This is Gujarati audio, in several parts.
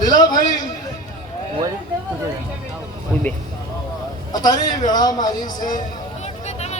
લીલાભાઈ. અત્યારે વેળા મારી છે હે મકવાણું મારી વેળાશી છે પપ્પા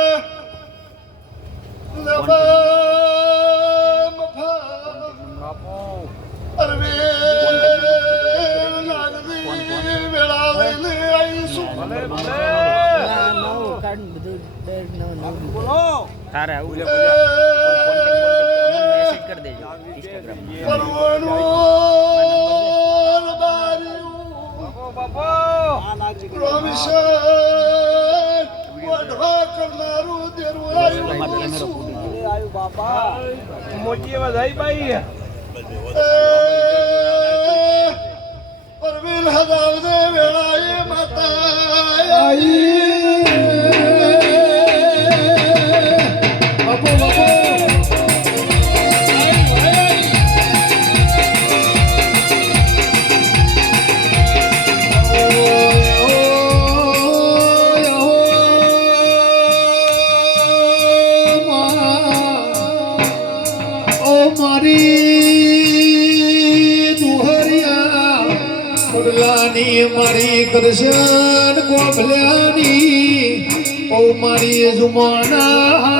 તારે આવું જુમાના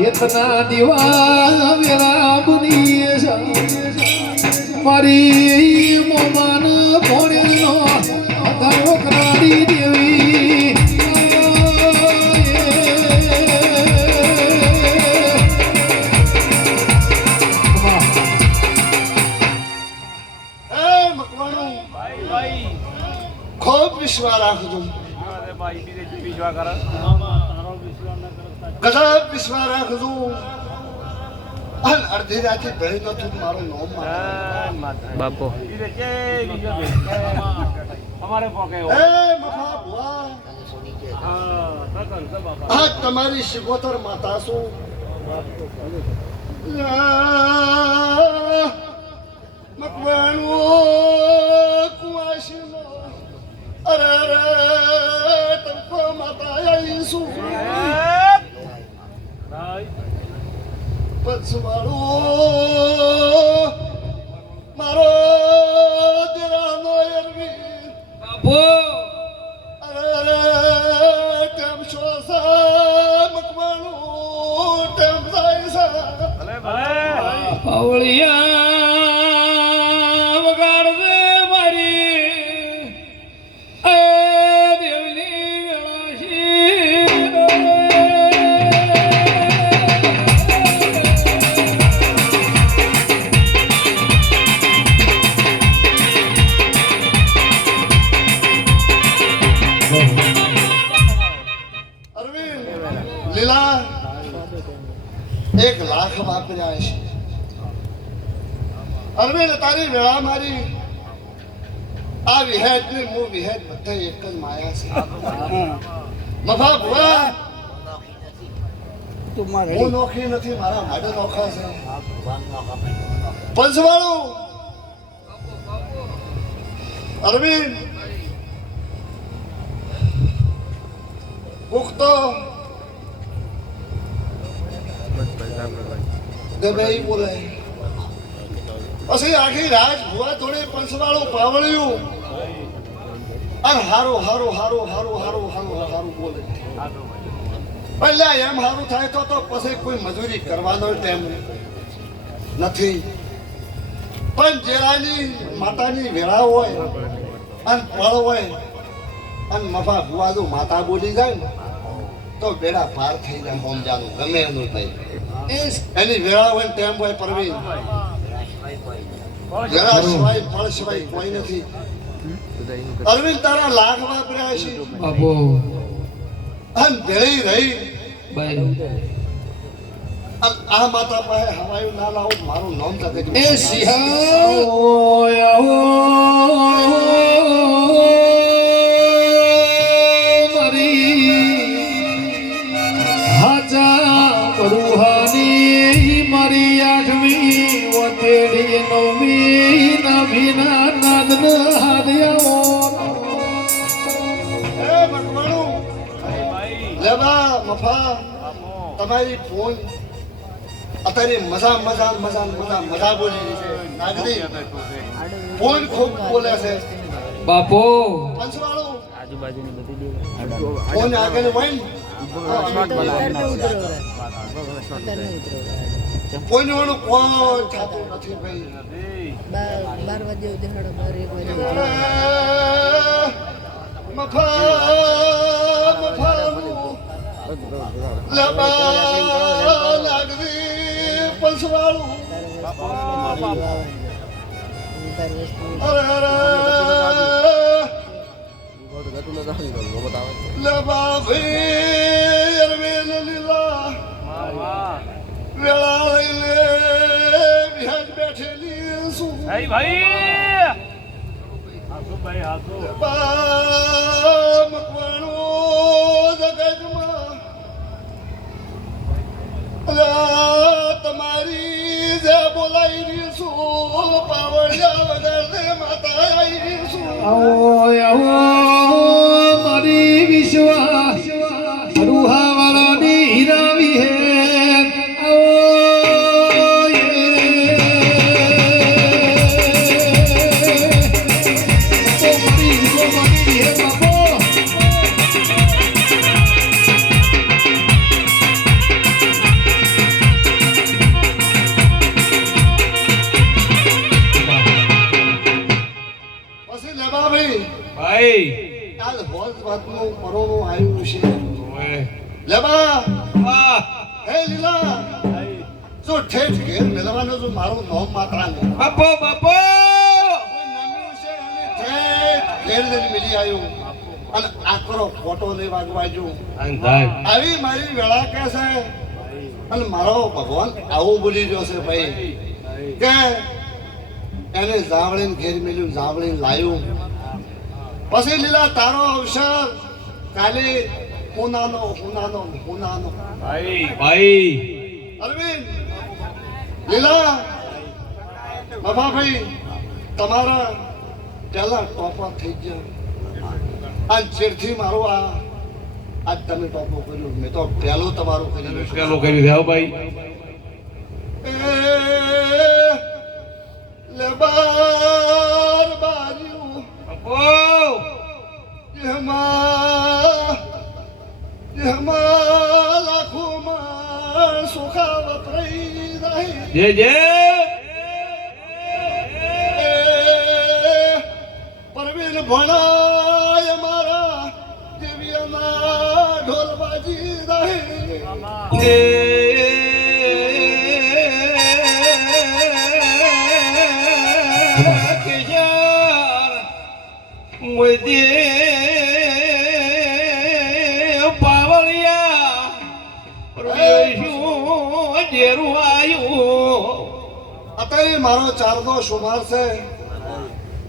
હેતના દીવા વેરા બની મારી મોમાન ભોણીનો અધારો કરાડી દેવી. હે મકવાણું. ભાઈ ભાઈ. ખૂબ વિશ્વાસ રાખજો. ભાઈ બીજે કરે. ગજબ વિશ્વાસ રાખજો. અન અડધી રાતે ભળી તો તું મારું નામ બાપો. અમારે પોકે મફા આ તમારી શિકોતર માતા શું મકવાણું કુવાશીનો. અરે અરે ટંકો માતા આવીશું. ભાઈ પછવાડો મારો દિરાનો એરવી અરે અરે કેમ છો સા મકવાણું કેમ જાય સા ભલે ભલે પાવળિયા તારી વેળા મારી. આ વિહેત ને હું વિહેત બધા એક જ માયા છે. મફા ભુવા. હું. નોખી નથી મારા માટે નોખા છે. પંચવાળું. અરવિંદ. પુખ્તો ગમે ઈ બોલે પછી આખી રાત ભુવા થોડી પંચવાળું પાવળ્યું. અને હારું હારું હારું હારું હારું હારું હારું બોલે. એટલે એમ હારું થાય તો તો પછી કોઈ મજૂરી કરવાનો ટાઈમ નથી. પણ જેરાની માતાની વેળા હોય અને પળ હોય અને મફા ભુવા જો માતા બોલી જાય ને તો બેડા પાર થઈ જાય સમજાનું ગમે એનું થાય. એની વેળા હોય ને ટાઈમ હોય પરવીન સિવાય ફળ સિવાય કોઈ નથી અરવિંદ તારા લાખ વાપર્યા છે બાપુ અને ભેળી રહી આ માતા પાસે હવાયું ના લાવો મારું નામ તકે એ સિંહા તમારી ફોન અત્યારે મજા મજા મજા મજા મજા બોલી રહી છે ફોન ખૂબ બોલે છે બાપો પંચવાળો આજુબાજુની બધી ફોન આગળ હોય ને કોઈ ઓનું કોઈ થતું નથી ભાઈ. બાર વાગે દેખાડો બાર એક વાગે મફા મફા લબા લાગવી પંચવાળું. અરે અરે. લબા ભાઈ અરવેલ લીલા વેળા લઈને વિહાજ બેઠેલી શું ભાઈ ભાઈ હાસુ ભાઈ હાસુ મકવાણો જગતમાં તમારી જે બોલાઈ રહી છું પાવડિયા વગર માતા આવી. રહી છું ઓય મારી ઠેઠ મિલી આવ્યું અને આકરો ફોટો લઈ વાગવાજો આવી મારી વેળા કે છે? અને મારો ભગવાન આવું બોલી ગયો છે ભાઈ. કે એને જાવળીને ઘેર મેલ્યું જાવળીને લાવ્યું પછી લીલા તારો અવસર. કાલે પૂનાનો હુનાનો પૂનાનો ભાઈ. ભાઈ. અરવિંદ લીલા. બાબાભાઈ તમારા પહેલા ટોપા થઈ ગયા. આ ચેડથી મારો આ આજ તમે ટોપો કર્યું. મેં તો પહેલો તમારું કર્યું. પહેલો પેલો કરી દેવા ભાઈ. લેબાર બાર્યું બાપો જેમાં જેમાં લાખોમાં સુખા વપરાઈ જે જે અત્યારે મારો ચારનો સુમાર છે.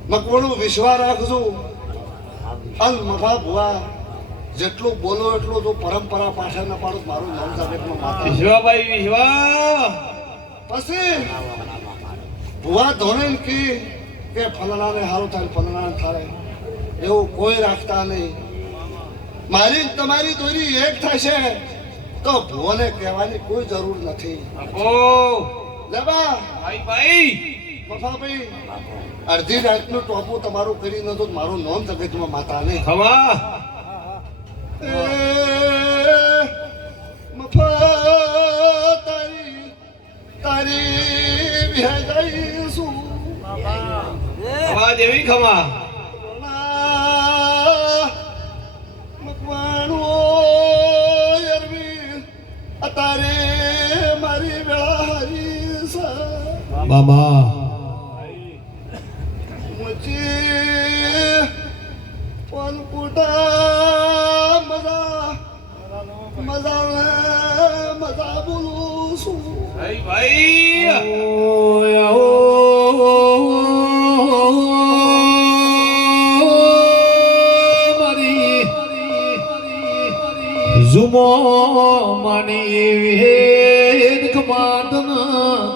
મકવણું વિશ્વા રાખજો. અલ મફા ભુવા. જેટલું બોલો એટલું તો પરંપરા પાછળ ન પાડું મારું નામ જગતમાં માતા વિશ્વાભાઈ વિશ્વા પછી ભુવા ધોરણ કી કે ફલાણાને સારું થાય ફલાણાને થાય એવું કોઈ રાખતા નહીં. મારી તમારી દોરી એક થશે તો ભુવાને કહેવાની કોઈ જરૂર નથી. લેબા ભાઈ ભાઈ! મફાભાઈ અડધી રાતનું ટોપું તમારું કરી નતું મારું નામ માતા નહીં. તારી તારી વિહાઈશું ખમા અતારે મારી વેળા હારી બાબા જુમો મણી વેદ કમાતન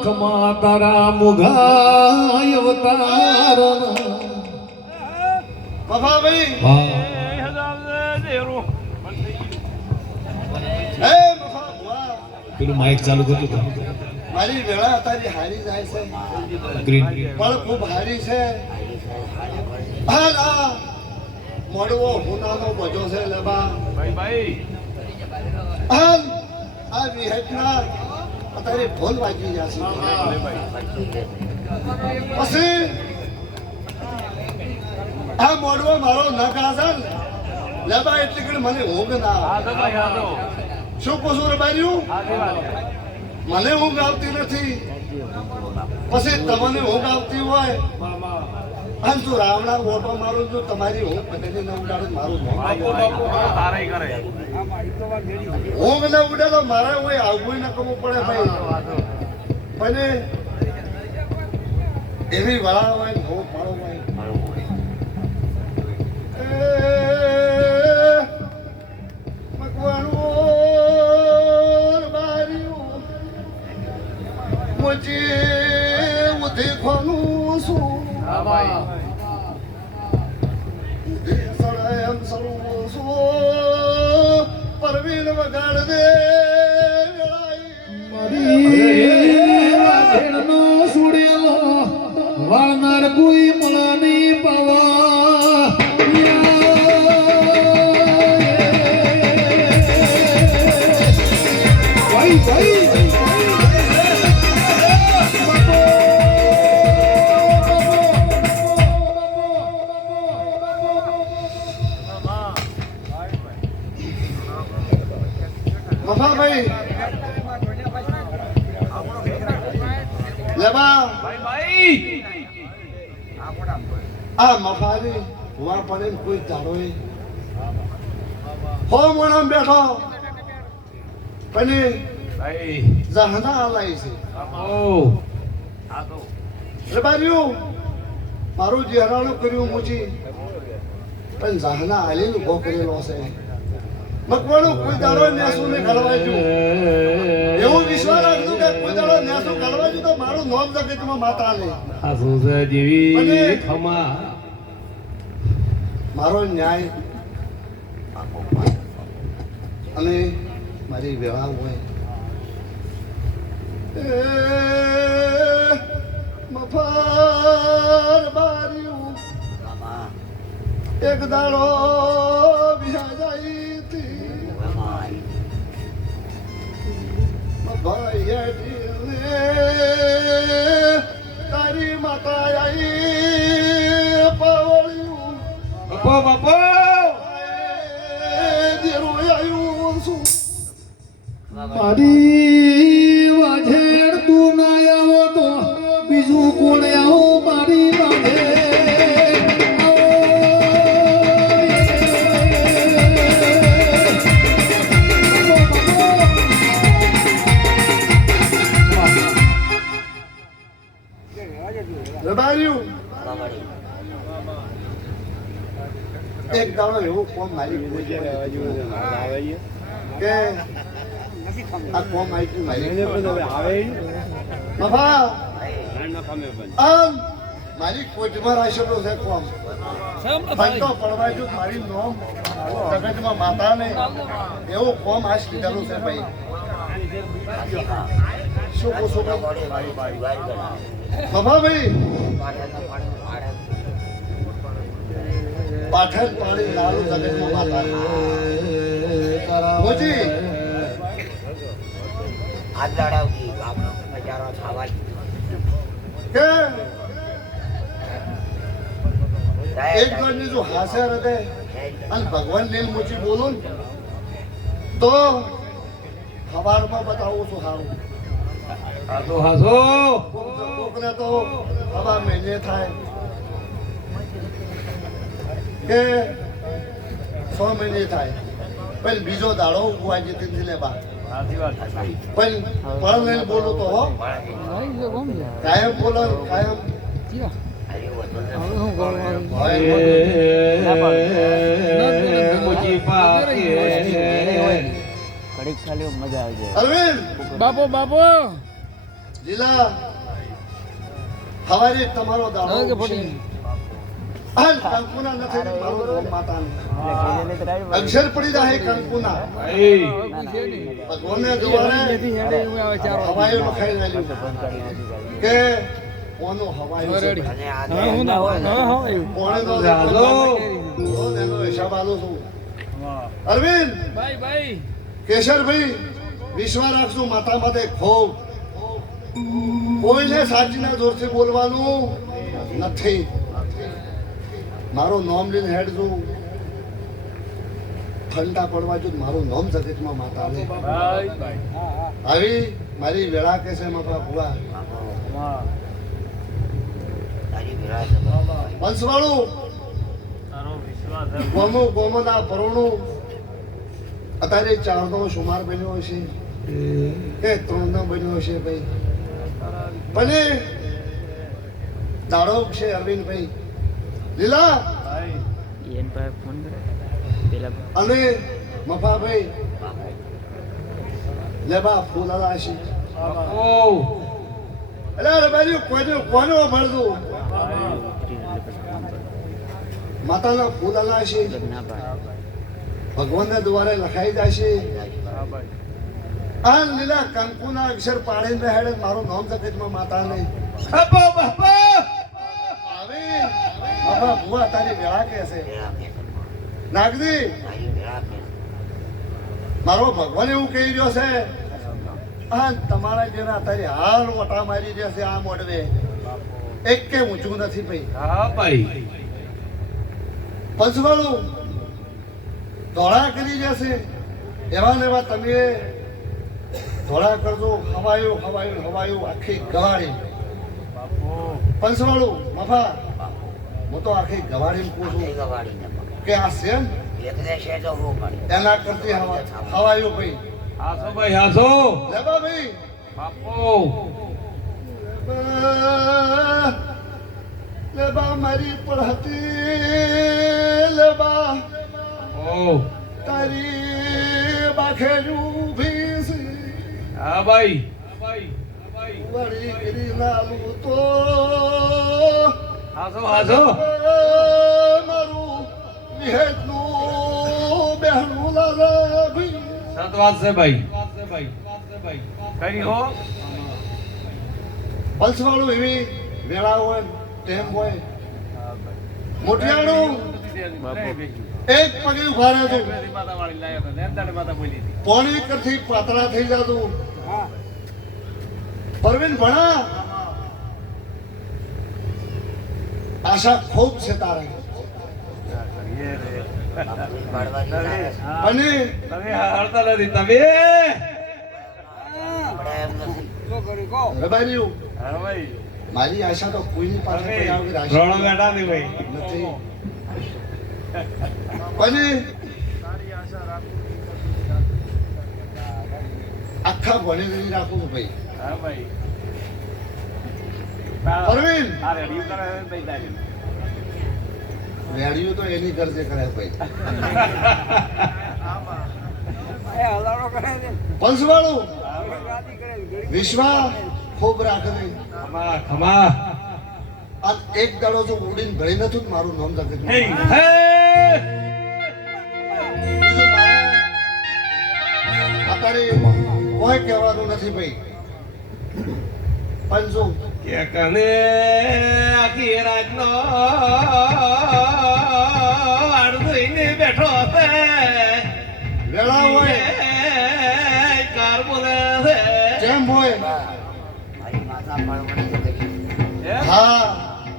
કમાતારા મુઘાય અવતાર. બાબા ભાઈ પેલું માઇક ચાલુ કરતું મારી વેળા તારી હારી જાય છે. પણ ખૂબ હારી છે. ના મોડવો હુનાનો બજો છે લેબા. ભાઈ આ વિહેટના અત્યારે ઢોલ વાગી જાય છે. પછી આ મોડવો મારો નકા છે લેબા એટલી કે મને ઊંઘ ના. શું પૂછું રે બાર્યું મને ઊંઘ આવતી નથી. પછી તમને ઊંઘ આવતી હોય અને તું રાવણા ઓટો મારું જો તમારી ઊંઘ પટેલી ને ઉડાડું મારું ઊંઘ ને ઉડે તો મારે કોઈ આવવું ન કરવું પડે ભાઈ. પણ એવી વળા હોય મારો હોય. મુજી ઉધી ખોનું છું એમ સળું છું પરવીન વગાડ દે નો સુડેલો વાળનાર કોઈ લેવા આ મફારી હુવા પડે કોઈ તારો હો બેઠો. પણ જહના આલાઈ છે. એટલે બાર્યું મારું જે હરાણું કર્યું મુજી પણ જહના આલી ઊભો કરેલો છે. મકવાણું કોઈ દાડો નેસું ને ઘડવાય એવું વિશ્વાસ રાખજો કે કોઈ દાડો નેસું ઘડવાય તો મારું નોમ જગતમાં માતા લે આ સંસાર જેવી અને- ખમા. મારો ન્યાય અને મારી વ્યવહાર હોય. મફર બાર્યું એક દાડો તારી માતા આઈ પાવળ્યું બાપો બાપો મારી દાડો એવું કોમ મારી આવે કે આ કોમ આવી મારી આવે બાબા આમ મારી કોચમાં રાશેલો છે કોમ. ફંટો પડવાય જો મારી નોમ જગતમાં માતા ને એવું કોમ આજ લીધેલું છે ભાઈ. શું કહો છો બાબા ભાઈ પાઠણ પાડી લાલુ જગતમાં માતા. મોજી કે એક ગણની જો હાસે હૃદય. અને ભગવાન નીલ મોચી બોલું ને, તો હવારમાં બતાવું છું સારું હાસો હાસો કોક કોકને તો હવા મેલે થાય. કે છ મહિને થાય. પણ બીજો દાડો ઉગવા જતી લે બા પણ પણ લઈને બોલો તો હો. કાયમ બોલો કાયમ. બાપુ બાપુ! લીલા હવારે તમારો દાડો અક્ષર પડી જાય કંકુના. ભાઈ ના, ના, ભગવાનને જોવાને હવાયું લખાઈ રહેલું. કે કોનો હવાયું હું કોણે નો જાજો. તો એનો હિસાબ આલું છું. અરવિંદ! ભાઈ ભાઈ. કેશરભાઈ વિશ્વાસ રાખજો માતા માટે ખૂબ. કોઈને સાચીના જોરથી બોલવાનું નથી. મારું નામ લઈને હેડ છું ઠંડા પડવા જો મારું નામ સતીશમાં માતા આવે. આવી મારી વેળા કે છે મારા ભુવા? વંશવાળું. ગોમું ગોમના પરોણું. અત્યારે ચારનો સુમાર બન્યો છે. એ ત્રણનો બન્યો છે ભાઈ. પણ દાડો છે અરવિંદભાઈ. લીલા? ઈ એન પાસે ફોન કરે. પેલા અને મફાભાઈ. લેબા ફૂલાલા છે બાપુ એટલે અરે ભાઈ કોઈને કોને કરે માતાના છે એટલે ના પાડે ભગવાનના દ્વારે લખાઈ જશે. આ લીલા કંકુના અક્ષર પાડીને હેડે મારું નામ જગતમાં માતા નહીં. બાપુ! બાબા ભૂવા તારી વેળા કે છે. નાગદી મારો ભગવાન એવું કહી રહ્યો છે. આ તમારા જેના તારી હાલ વટા મારી જશે આ મોડવે એક કે ઊંચું નથી ભાઈ. હા ભાઈ. પંચવાળું ધોળા કરી જશે એવા ને એવા તમે ધોળા કરજો હવાયું હવાયું હવાયું આખી ગવાડી પંચવાળું મફા હું તો આખી ગવાડી પૂછું કે આ છે ને એના કરતી હવા હવાયું ભાઈ. હાસો ભાઈ હાસો. લેબા ભાઈ. બાપો. લેબા, મારી પડતી લેબા. ઓ. તારી બાખેલું ભીસ. હા ભાઈ. ભાઈ ભાઈ વળી કરી લાલું તો હાસો હાજો મારું વિહેતનું બહેનું લાલા ભી સત વાત છે ભાઈ. ભાઈ ભાઈ કરી હો. પલ્સવાળું એવી વેળા હોય ટેમ હોય. મોટિયાળું. એક પગે ઊભા રહેતું પોણી કરથી પાતળા થઈ જતું. પરવીન ભણા આશા ખૂબ છે તારે અને તમે હારતા નથી તમે? મારી આશા તો કોઈની પાસે નથી. અને આખા ભણી નહીં રાખું ભાઈ. હા ભાઈ. પરવીન! રેડિયો કરે છે ભાઈ તારી. રેડિયો તો એની ગરજે કરે ભાઈ. વિશ્વા ખૂબ રાખે ખમા ખમા. આ એક દાડો જો ઉડીને ભળી નતું મારું નામ હે! અત્યારે કોઈ કહેવાનું નથી ભાઈ. પંચો કે કને આખી રાતનો અડધઈને બેઠો હશે. વેળા હોય. કાર બોલે છે કેમ હોય? હે? હા.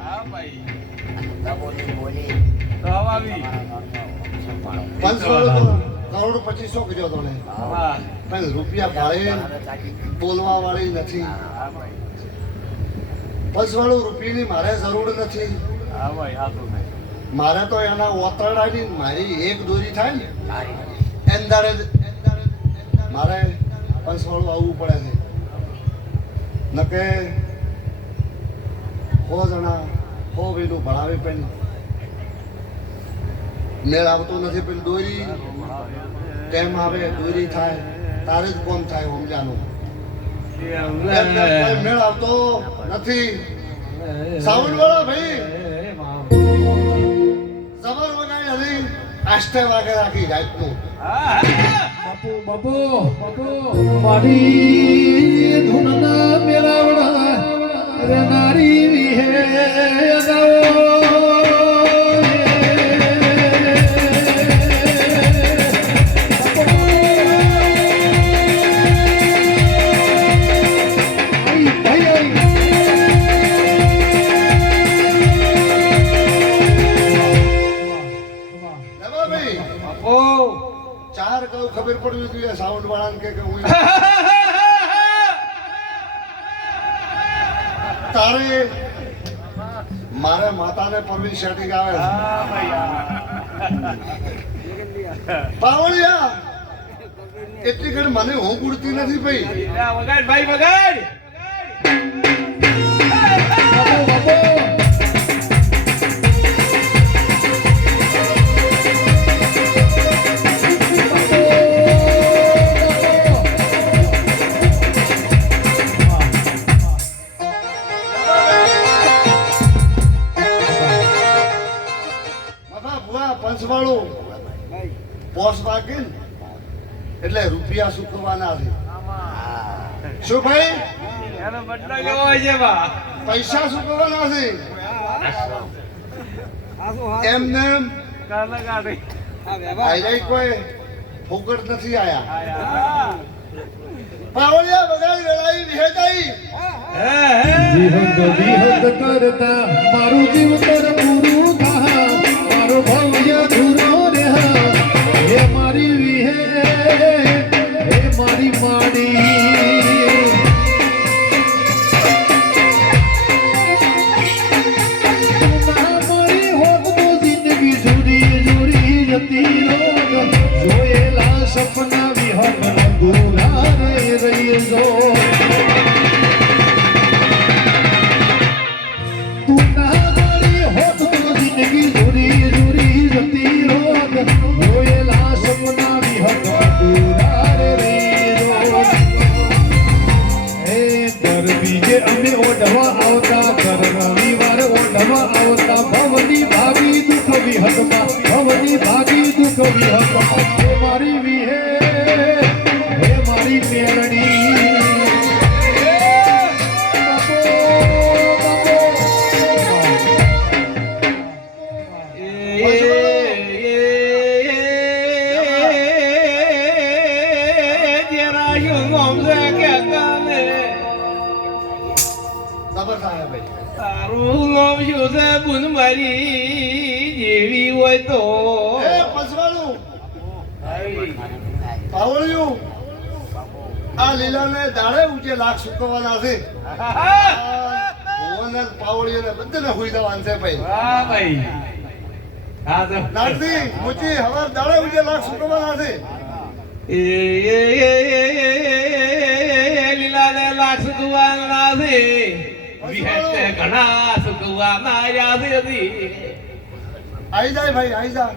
હા ભાઈ. તો હવે આવી. પંચવાળો તો કરોડ પચીસો કર્યો તો હા. પણ રૂપિયા ભાડે બોલવા વાળી નથી. હા ભાઈ. પંચવાળું રૂપિયાની મારે જરૂર નથી. મારે તો એના ઓતરડાની મારી એક દોરી થાય ને જ- મારે પંચવાળું આવવું પડે છે. નકે હો જણા હો વેલું ભણાવે પણ. મેળ આવતો નથી પેલી દોરી. ટેમ આવે દોરી થાય. તારે જ કોમ થાય કોઈ આવતો નથી સાઉન્ડ વાળા ભાઈ જબર વગાડી હતી આસ્તે વાગે રાખી રાતનું બાપુ બાપુ બાપુ મારી ધૂનના કોઈ ફોકટ નથી આયા. પાવળિયા બગાડી વેળાઈ વિહેતાઈ કરતા મારું જીવતર પૂરું થા મારો ભવ્ય ભાઈ. હા મુચી હવે દાડે ઊંચે લાખ ચૂકવવાના છે. એ એ એ એ એ લીલા ને લાખ સુકવાના છે. વિહેતે ઘણા સુકવાના યાદ હતી આઈ જાય ભાઈ આઈ જા.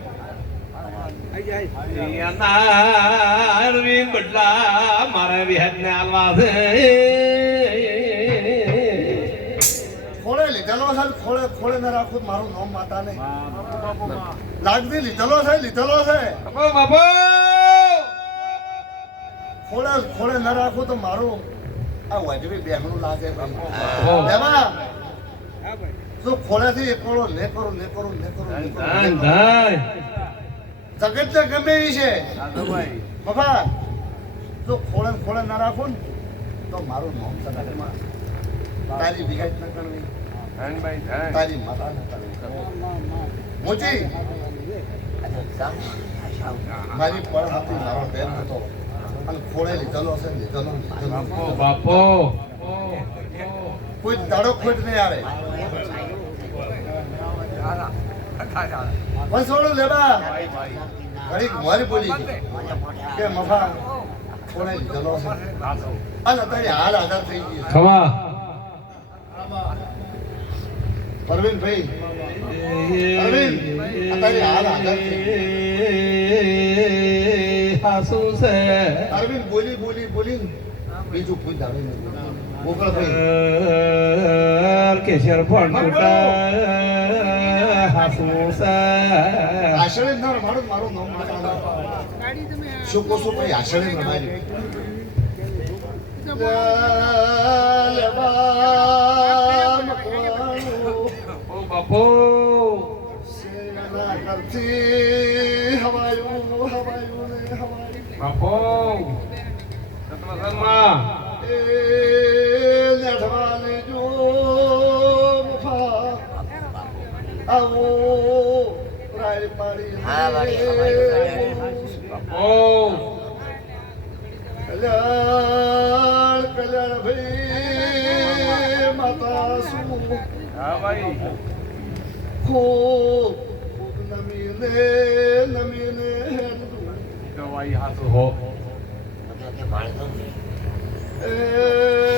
અરવિંદ બદલા મારા વિહેતને આલવા છે. ને ખોળે ખોળે ન રાખું મારું નામ માતા નહીં. લાગતી લીધેલો છે લીધેલો છે. ખોળે ખોળે ન રાખું તો મારું આ વજવી બેહણું લાગે એમાં જો ખોળેથી એકડો ને કરું ને કરું ને કરું ને કરું, ને ધન કરું. ધન. જગત ને ગમે એવી છે. બાબા જો ખોળે ખોળે ના રાખો ને તો મારું નામ જગતમાં તારી વિગાટ ન કરવી તારી મારી પળ હતી મારો બેન હતો. અને ખોળે લીધેલો છે લીધેલો લીધેલો બાપો કોઈ દાડો ખોટ નહીં આવે. વંશવાળો લેબા ઘડીક મારી બોલી કે મફા ખોળે લીધેલો છે અને અત્યારે હાલ આધાર થઈ ગઈ છે. ખમા પરવીનભાઈ અરવિંદ, અત્યારે હાલ હાજર હાસુ છે. અરવિંદ બોલી બોલી બોલી. બીજું પૂછ આવે ને ગોકળ ભાઈ કેશર પણ હાસુ છે. આશરે ન રમાડો મારું નામ શું કહો છો ભાઈ આશરે રમાડ્યું ઓ બાપો હવાયું હવાયું ને હવાયું બાપો રત્નસરમાં એ લેઢવાને જો મુફા આવો રાય પાડી હા, બાપો કલ્યાણ કલ્યાણ ભાઈ માતા શું હા ભાઈ ખૂબ ખૂબ નમીને ભાઈ હાસુ હો એ